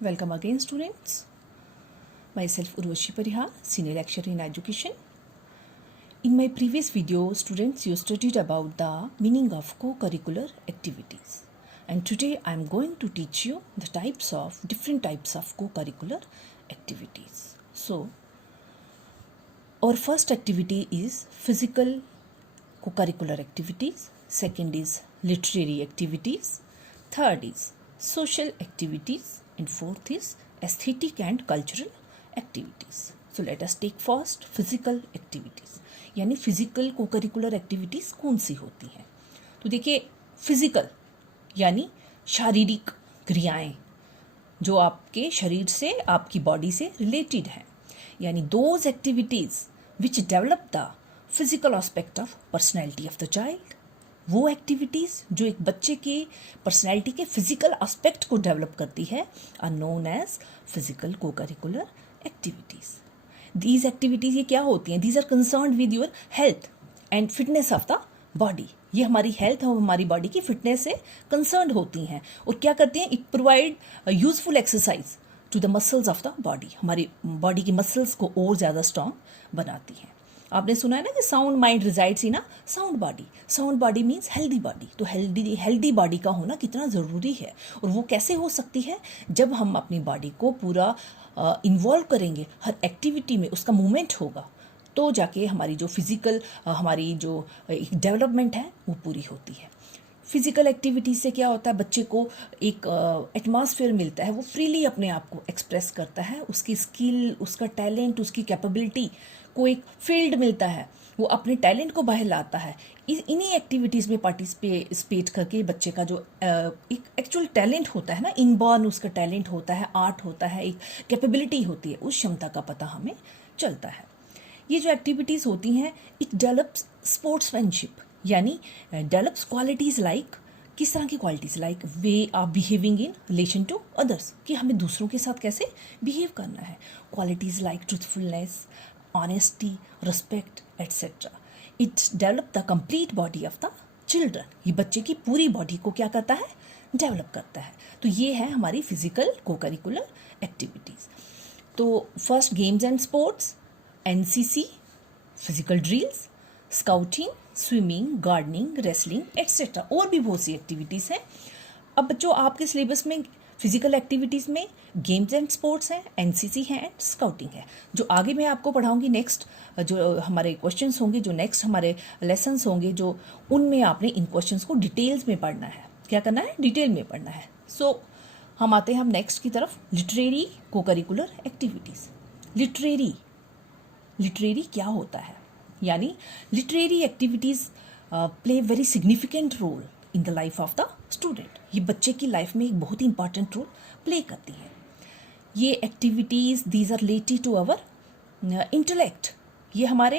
Welcome again, students. Myself Urvashi Parihar, Senior Lecturer in Education. In my previous video, students, you studied about the meaning of co-curricular activities. And today I am going to teach you the different types of co-curricular activities. So, our first activity is physical co-curricular activities. Second is literary activities. Third is social activities. And fourth is aesthetic and cultural activities. So let us take first physical activities. यानी physical co curricular activities कौन सी होती हैं? तो देखिए, physical यानी शारीरिक क्रियाएं जो आपके शरीर से, आपकी बॉडी से रिलेटेड हैं, यानी those activities which develop the physical aspect of personality of the child, वो एक्टिविटीज़ जो एक बच्चे के पर्सनैलिटी के फिजिकल एस्पेक्ट को डेवलप करती है are known as physical co curricular activities. These activities ये क्या होती हैं? These are concerned with your health and fitness of the body. ये हमारी हेल्थ और हमारी बॉडी की फिटनेस से कंसर्न्ड होती हैं. और क्या करती हैं? It provide useful exercise to the muscles of the body. हमारी बॉडी की मसल्स को और ज़्यादा स्ट्रॉन्ग बनाती हैं. आपने सुना है ना कि sound mind resides in a sound body. Sound body means healthy body. तो हेल्दी बॉडी का होना कितना ज़रूरी है. और वो कैसे हो सकती है? जब हम अपनी बॉडी को पूरा इन्वॉल्व करेंगे हर एक्टिविटी में, उसका मूवमेंट होगा, तो जाके हमारी जो फिजिकल हमारी जो डेवलपमेंट है वो पूरी होती है. फिजिकल एक्टिविटी से क्या होता है? बच्चे को एक एटमॉस्फेयर मिलता है, वो फ्रीली अपने आप को एक्सप्रेस करता है. उसकी स्किल, उसका टैलेंट, उसकी कैपेबिलिटी को एक फील्ड मिलता है, वो अपने टैलेंट को बाहर लाता है. इन्हीं एक्टिविटीज़ में पार्टिसिपेट करके बच्चे का जो एक एक्चुअल टैलेंट होता है ना, इनबॉर्न उसका टैलेंट होता है, आर्ट होता है, एक कैपेबिलिटी होती है, उस क्षमता का पता हमें चलता है. ये जो एक्टिविटीज़ होती हैं, इट डेवलप्स स्पोर्ट्समैनशिप, यानी डेवलप्स क्वालिटीज़ लाइक, किस तरह की qualities like we are behaving in relation to others, कि हमें दूसरों के साथ कैसे बिहेव करना है. Qualities like truthfulness, honesty, respect etcetera. It develop the complete body of the children. ये बच्चे की पूरी बॉडी को क्या करता है? डेवलप करता है. तो ये है हमारी फिजिकल को करिकुलर एक्टिविटीज़. तो first games and sports, NCC, physical drills, scouting, swimming, gardening, wrestling etcetera. और भी बहुत सी एक्टिविटीज़ हैं. अब बच्चों, आपके सिलेबस में फिजिकल एक्टिविटीज़ में गेम्स एंड स्पोर्ट्स हैं, एनसीसी है एंड स्काउटिंग है. जो आगे मैं आपको पढ़ाऊंगी, नेक्स्ट जो हमारे क्वेश्चंस होंगे, जो नेक्स्ट हमारे लेसन्स होंगे, जो उनमें आपने इन क्वेश्चंस को डिटेल्स में पढ़ना है. क्या करना है? डिटेल में पढ़ना है. सो हम आते हैं नेक्स्ट की तरफ, लिटरेरी को करिकुलर एक्टिविटीज़. लिटरेरी क्या होता है? यानी literary activities play very significant role in the life of the student. ये बच्चे की लाइफ में एक बहुत ही इंपॉर्टेंट रोल प्ले करती है. ये activities, these are related to our intellect. ये हमारे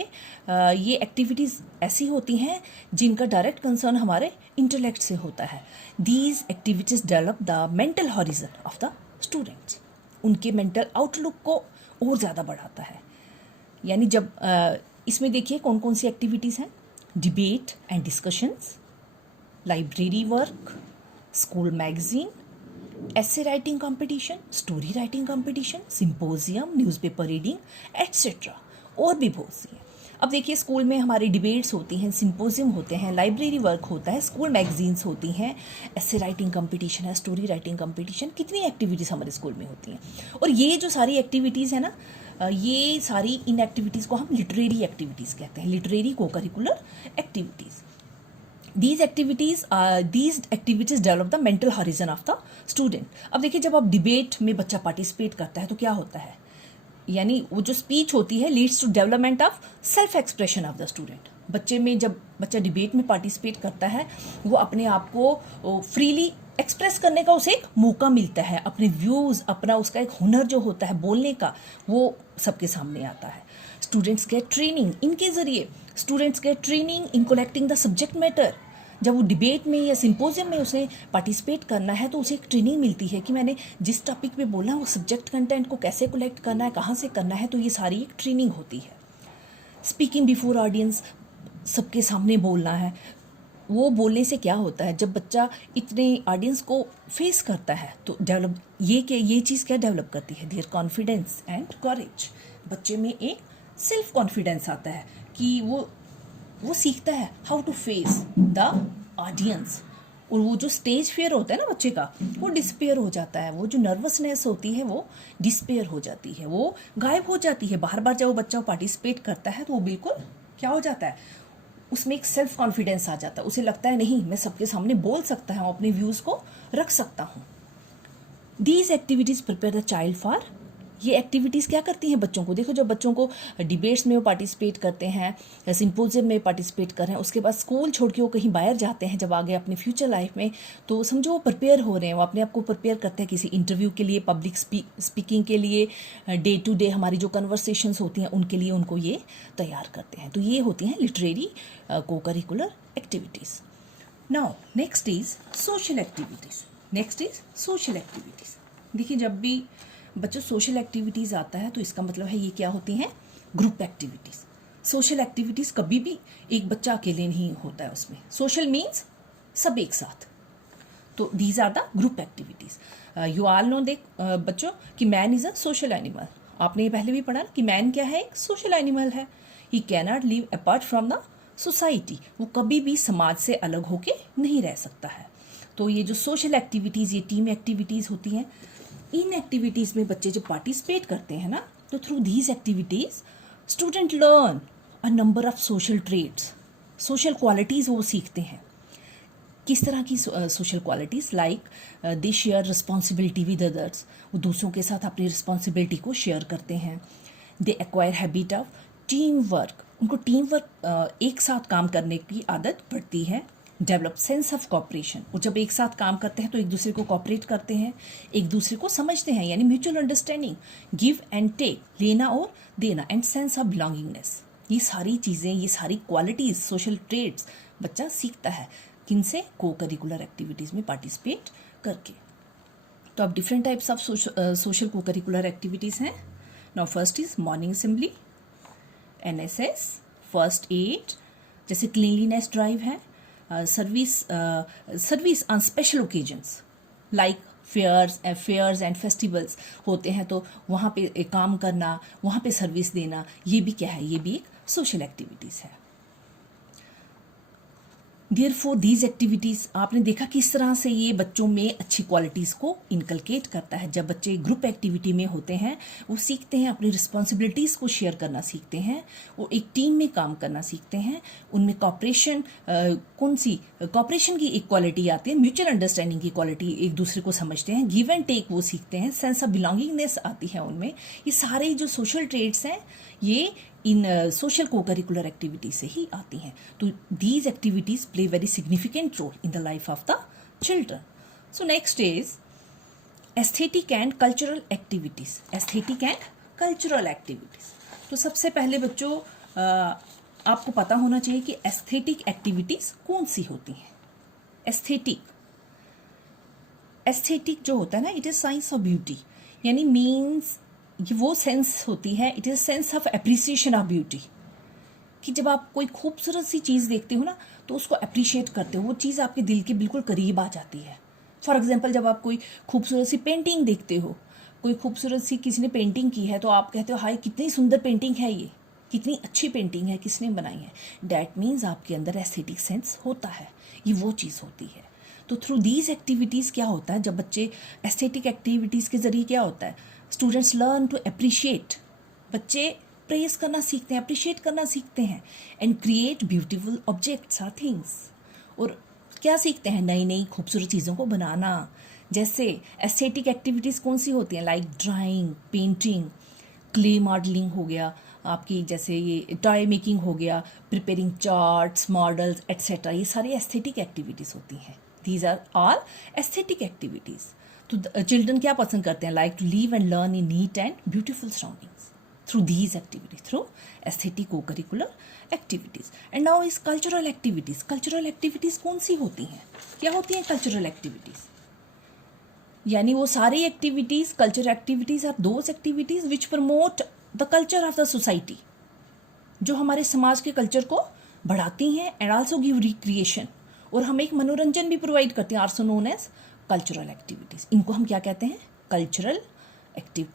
ये एक्टिविटीज़ ऐसी होती हैं जिनका डायरेक्ट कंसर्न हमारे इंटेलेक्ट से होता है. These activities develop the mental horizon of the students. उनके मेंटल आउटलुक को और ज़्यादा बढ़ाता है. यानी जब इसमें देखिए कौन कौन सी एक्टिविटीज़ हैं. Debate and discussions, library work, school magazine, essay writing competition, story writing competition, symposium, newspaper reading, etc. और भी बहुत सी हैं. अब देखिए, स्कूल में हमारी डिबेट्स होती हैं, सिंपोजियम होते हैं, लाइब्रेरी वर्क होता है, स्कूल मैगजीन्स होती हैं, एसे राइटिंग कंपटीशन है, स्टोरी राइटिंग कंपटीशन. कितनी एक्टिविटीज़ हमारे स्कूल में होती हैं. और ये जो सारी एक्टिविटीज़ है ना, ये सारी इन एक्टिविटीज़ को हम लिटरेरी एक्टिविटीज़ कहते हैं, लिटरेरी को curricular activities. These activities develop the mental horizon of the student. अब देखिए, जब आप डिबेट में बच्चा पार्टिसिपेट करता है तो क्या होता है? यानी वो जो स्पीच होती है leads to development of self expression of the student. बच्चे में जब बच्चा डिबेट में पार्टिसिपेट करता है, वो अपने आप को फ्रीली एक्सप्रेस करने का उसे एक मौका मिलता है. अपने व्यूज़, अपना उसका एक हुनर जो होता है बोलने का, वो सबके सामने आता है. स्टूडेंट्स गेट ट्रेनिंग, इनके ज़रिए students gate training in collecting the subject matter. जब वो डिबेट में या सिंपोजियम में उसे पार्टिसिपेट करना है तो उसे एक ट्रेनिंग मिलती है कि मैंने जिस टॉपिक पे बोला वो सब्जेक्ट कंटेंट को कैसे कलेक्ट करना है, कहाँ से करना है. तो ये सारी एक ट्रेनिंग होती है. स्पीकिंग बिफोर ऑडियंस, सबके सामने बोलना है, वो बोलने से क्या होता है, जब बच्चा इतने ऑडियंस को फेस करता है तो ये चीज़ क्या डेवलप करती है, देयर कॉन्फिडेंस एंड करेज। बच्चे में एक सेल्फ कॉन्फिडेंस आता है कि वो सीखता है how to face the audience, और वो जो स्टेज फियर होता है ना बच्चे का, वो डिस्पेयर हो जाता है। वो जो नर्वसनेस होती है वो डिस्पेयर हो जाती है, वो गायब हो जाती है। बार बार जब वो बच्चा पार्टिसिपेट करता है तो वो बिल्कुल क्या हो जाता है, उसमें एक सेल्फ कॉन्फिडेंस आ जाता है। उसे लगता है नहीं, मैं सबके सामने बोल सकता हूँ, अपने व्यूज़ को रख सकता हूँ। These activities prepare the child for, ये एक्टिविटीज़ क्या करती हैं बच्चों को, देखो जब बच्चों को डिबेट्स में वो पार्टिसिपेट करते हैं या सिंपोजियम में पार्टिसिपेट कर रहे हैं, उसके बाद स्कूल छोड़ के वो कहीं बाहर जाते हैं जब आगे अपने फ्यूचर लाइफ में, तो समझो वो प्रिपेयर हो रहे हैं, वो अपने आप को प्रिपेयर करते हैं किसी इंटरव्यू के लिए, पब्लिक स्पीकिंग के लिए, डे टू डे हमारी जो कन्वर्सेशंस होती हैं उनके लिए उनको ये तैयार करते हैं। तो ये होती हैं लिटरेरी को curricular activities. Now next is social activities. देखिए जब भी बच्चों सोशल एक्टिविटीज़ आता है तो इसका मतलब है ये क्या होती हैं, ग्रुप एक्टिविटीज़। सोशल एक्टिविटीज़ कभी भी एक बच्चा अकेले नहीं होता है उसमें, सोशल मीन्स सब एक साथ। तो these are the group activities. You all know बच्चों कि man is a social animal. आपने ये पहले भी पढ़ा ना कि मैन क्या है, एक सोशल एनिमल है। He can not live apart from the society, वो कभी भी समाज से अलग होके नहीं रह सकता है। तो ये जो सोशल एक्टिविटीज़, ये टीम एक्टिविटीज़ होती हैं, इन एक्टिविटीज़ में बच्चे जब पार्टिसिपेट करते हैं ना, तो through these activities student learn a number of social traits, social qualities वो सीखते हैं। किस तरह की social qualities, like they share responsibility with others, वो दूसरों के साथ अपनी रिस्पॉन्सिबिलिटी को शेयर करते हैं। They acquire habit of team work, उनको टीम वर्क एक साथ काम करने की आदत पड़ती है। डेवलप सेंस ऑफ कॉपरेशन, वो जब एक साथ काम करते हैं तो एक दूसरे को कॉपरेट करते हैं, एक दूसरे को समझते हैं, यानी mutual understanding, give and take, लेना और देना, एंड सेंस ऑफ बिलोंगिंगनेस। ये सारी चीज़ें, ये सारी क्वालिटीज़, सोशल ट्रेट्स बच्चा सीखता है किनसे, को करिकुलर एक्टिविटीज़ में पार्टिसिपेट करके। तो अब different types of social co curricular activities हैं। Now first is morning assembly, NSS, first aid, जैसे क्लीनलीनेस ड्राइव है, service on special occasions like fairs and festivals होते हैं तो वहाँ पे काम करना, वहाँ पे सर्विस देना, ये भी क्या है, ये भी एक सोशल एक्टिविटीज़ है। देयरफॉर दीज एक्टिविटीज़, आपने देखा किस तरह से ये बच्चों में अच्छी क्वालिटीज़ को इनकलकेट करता है। जब बच्चे ग्रुप एक्टिविटी में होते हैं वो सीखते हैं अपनी रिस्पॉन्सिबिलिटीज़ को शेयर करना सीखते हैं, वो एक टीम में काम करना सीखते हैं, उनमें कॉपरेशन, कॉपरेशन की एक क्वालिटी आती है, म्यूचुअल अंडरस्टैंडिंग की क्वालिटी, एक दूसरे को समझते हैं, गिव एंड टेक वो सीखते हैं, सेंस ऑफ बिलोंगिंगनेस आती है उनमें। ये सारे जो सोशल ट्रेड्स हैं ये इन सोशल को करिकुलर एक्टिविटी से ही आती हैं। तो these activities play very significant role in the life of the children. So next is aesthetic and cultural activities. Aesthetic and cultural activities, तो सबसे पहले बच्चों आपको पता होना चाहिए कि एस्थेटिक एक्टिविटीज़ कौन सी होती हैं। एस्थेटिक जो होता है ना, it is science of beauty, यानी मीन्स ये वो सेंस होती है, it is sense of appreciation of beauty, कि जब आप कोई खूबसूरत सी चीज़ देखते हो ना तो उसको अप्रिशिएट करते हो, वो चीज़ आपके दिल के बिल्कुल करीब आ जाती है। फॉर एग्जांपल, जब आप कोई खूबसूरत सी पेंटिंग देखते हो, कोई खूबसूरत सी किसी ने पेंटिंग की है तो आप कहते हो हाय कितनी सुंदर पेंटिंग है, ये कितनी अच्छी पेंटिंग है, किसने बनाई है। डैट मीन्स आपके अंदर एस्थेटिक सेंस होता है, ये वो चीज़ होती है। तो थ्रू दीज एक्टिविटीज़ क्या होता है, जब बच्चे एस्थेटिक एक्टिविटीज़ के ज़रिए क्या होता है, स्टूडेंट्स लर्न टू अप्रिशिएट, बच्चे प्रेज करना सीखते हैं, अप्रिशिएट करना सीखते हैं, and create beautiful objects or things, और क्या सीखते हैं, नई नई खूबसूरत चीज़ों को बनाना। जैसे एस्थेटिक एक्टिविटीज़ कौन सी होती हैं, like drawing, painting, clay modelling हो गया आपकी, जैसे ये टॉय मेकिंग हो गया, प्रिपेयरिंग चार्ट्स, मॉडल्स एट्सेट्रा, ये सारी एस्थेटिक एक्टिविटीज़ होती हैं। These are all aesthetic activities. तो चिल्ड्रन क्या पसंद करते हैं, like to live and learn in neat and beautiful surroundings through these activities, through aesthetic को curricular activities. And now is cultural activities. Cultural activities कौन सी होती हैं, क्या होती हैं कल्चरल एक्टिविटीज़, यानी वो सारी activities, cultural activities are those activities which promote the culture of the society, जो हमारे समाज के कल्चर को बढ़ाती हैं, एंड आल्सो गिव रिक्रिएशन, और हम एक मनोरंजन भी प्रोवाइड करते हैं, also known as cultural activities. इनको हम क्या कहते हैं? कल्चरल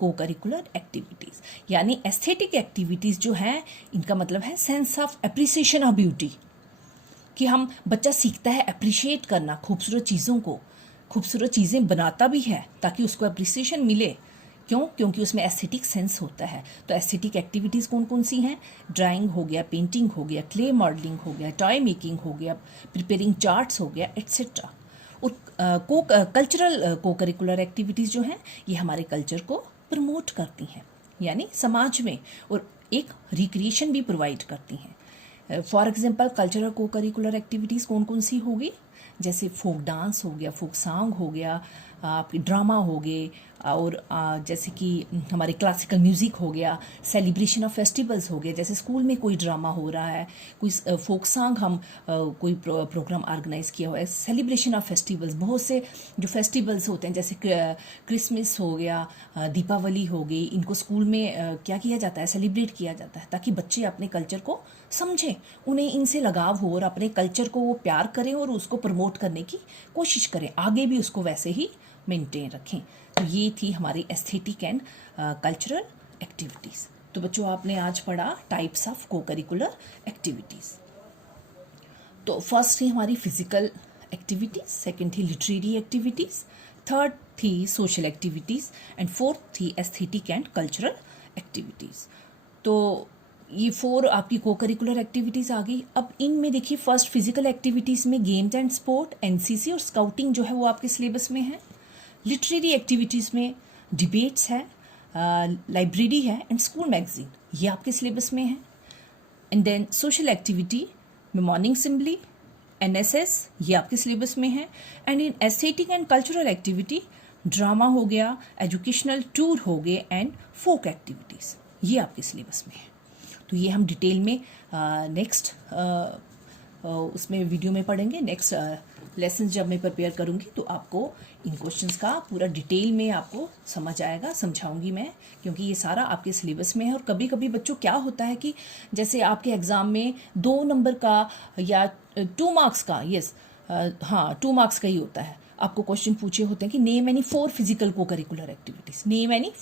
को करिकुलर एक्टिविटीज़। यानी एस्थेटिक एक्टिविटीज़ जो हैं, इनका मतलब है sense of appreciation of beauty, कि हम बच्चा सीखता है अप्रिशिएट करना, खूबसूरत चीज़ों को, खूबसूरत चीज़ें बनाता भी है ताकि उसको अप्रिसिएशन मिले। क्यों? क्योंकि उसमें एस्थेटिक सेंस होता है। तो एस्थेटिक एक्टिविटीज़ कौन कौन सी हैं? ड्राइंग हो गया, पेंटिंग हो गया, क्ले मॉडलिंग हो गया, टॉय मेकिंग हो गया, प्रिपेयरिंग चार्ट्स हो गया, एट्सेट्रा। और कल्चरल को करिकुलर एक्टिविटीज़ जो हैं, ये हमारे कल्चर को प्रमोट करती हैं, यानी समाज में, और एक रिक्रिएशन भी प्रोवाइड करती हैं। फॉर एग्जांपल कल्चरल को करिकुलर एक्टिविटीज़ कौन कौन सी होगी? जैसे फोक डांस हो गया, फोक सॉन्ग हो गया, आपके ड्रामा हो गए, और जैसे कि हमारे क्लासिकल म्यूज़िक हो गया, सेलिब्रेशन ऑफ फेस्टिवल्स हो गए, जैसे स्कूल में कोई ड्रामा हो रहा है, कोई फोक सॉन्ग हम कोई प्रोग्राम ऑर्गेनाइज किया हुआ है, सेलिब्रेशन ऑफ फेस्टिवल्स, बहुत से जो फेस्टिवल्स होते हैं जैसे क्रिसमस हो गया, दीपावली हो गई, इनको स्कूल में क्या किया जाता है? सेलिब्रेट किया जाता है, ताकि बच्चे अपने कल्चर को समझें, उन्हें इनसे लगाव हो और अपने कल्चर को वो प्यार करें और उसको प्रमोट करने की कोशिश करें, आगे भी उसको वैसे ही मेंटेन रखें। तो ये थी हमारी एस्थेटिक एंड कल्चरल एक्टिविटीज़। तो बच्चों, आपने आज पढ़ा टाइप्स ऑफ को करिकुलर एक्टिविटीज़। तो फर्स्ट थी हमारी फिजिकल एक्टिविटीज़, सेकंड थी लिटरेरी एक्टिविटीज़, थर्ड थी सोशल एक्टिविटीज़, एंड फोर्थ थी एस्थेटिक एंड कल्चरल एक्टिविटीज़। तो ये 4 आपकी को करिकुलर एक्टिविटीज़ आ गई। अब इनमें देखिए, फर्स्ट फिजिकल एक्टिविटीज़ में गेम्स एंड स्पोर्ट, एनसीसी और स्काउटिंग जो है वो आपके सिलेबस में है। लिटरेरी एक्टिविटीज़ में डिबेट्स है, लाइब्रेरी है, एंड स्कूल मैगजीन, ये आपके सिलेबस में है। एंड देन सोशल एक्टिविटी में मॉर्निंग असेंबली, एनएसएस, ये आपके सिलेबस में है। And in aesthetic and cultural activity drama हो गया, एजुकेशनल टूर हो गए, एंड फोक एक्टिविटीज़, ये आपके सिलेबस में है। तो ये हम डिटेल में नेक्स्ट उसमें वीडियो में पढ़ेंगे। नेक्स्ट लेसन जब मैं प्रिपेयर करूँगी तो आपको इन क्वेश्चंस का पूरा डिटेल में आपको समझ आएगा, समझाऊंगी मैं, क्योंकि ये सारा आपके सिलेबस में है। और कभी कभी बच्चों क्या होता है कि जैसे आपके एग्ज़ाम में 2 नंबर का या 2 मार्क्स का, यस हाँ 2 मार्क्स का ही होता है, आपको क्वेश्चन पूछे होते हैं कि name any 4 physical co curricular activities, name any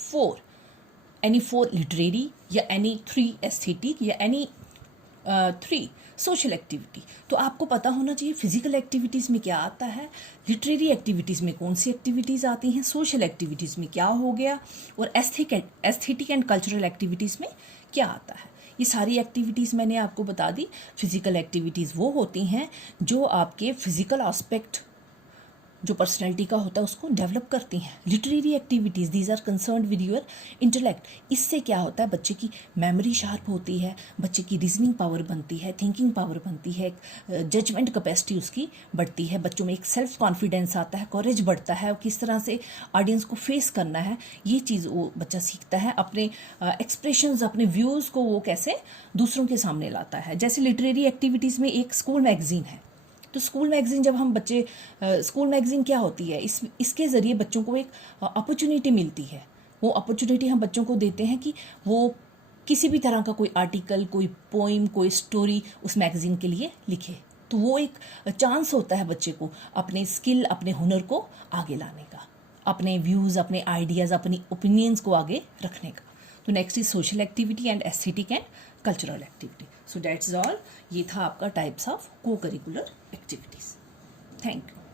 4 literary, या एनी 3 एस्थेटिक, या एनी 3 सोशल एक्टिविटी। तो आपको पता होना चाहिए फिजिकल एक्टिविटीज़ में क्या आता है, लिटरेरी एक्टिविटीज़ में कौन सी एक्टिविटीज़ आती हैं, सोशल एक्टिविटीज़ में क्या हो गया, और एस्थेटिक एंड कल्चरल एक्टिविटीज़ में क्या आता है। ये सारी एक्टिविटीज़ मैंने आपको बता दी। फिजिकल एक्टिविटीज़ वो होती हैं जो आपके फिजिकल एस्पेक्ट जो पर्सनैलिटी का होता है उसको डेवलप करती हैं। Literary activities these are concerned with your intellect. इससे क्या होता है, बच्चे की मेमोरी शार्प होती है, बच्चे की रीजनिंग पावर बनती है, थिंकिंग पावर बनती है, जजमेंट कैपेसिटी उसकी बढ़ती है, बच्चों में एक सेल्फ कॉन्फिडेंस आता है, कॉरेज बढ़ता है, और किस तरह से ऑडियंस को फेस करना है, ये चीज़ वो बच्चा सीखता है। अपने एक्सप्रेशंस, अपने व्यूज़ को वो कैसे दूसरों के सामने लाता है। जैसे लिटरेरी एक्टिविटीज़ में एक स्कूल मैगजीन है, तो स्कूल मैगजीन जब हम बच्चे स्कूल मैगजीन क्या होती है, इसके ज़रिए बच्चों को एक अपॉर्चुनिटी मिलती है। वो अपॉर्चुनिटी हम बच्चों को देते हैं कि वो किसी भी तरह का कोई आर्टिकल, कोई पोइम, कोई स्टोरी उस मैगजीन के लिए लिखे। तो वो एक चांस होता है बच्चे को अपने स्किल, अपने हुनर को आगे लाने का, अपने व्यूज़, अपने आइडियाज़, अपनी ओपिनियंस को आगे रखने का। तो next is social activity and aesthetic and cultural activity. So that's all. ये था आपका टाइप्स ऑफ को करिकुलर एक्टिविटीज़। Thank you.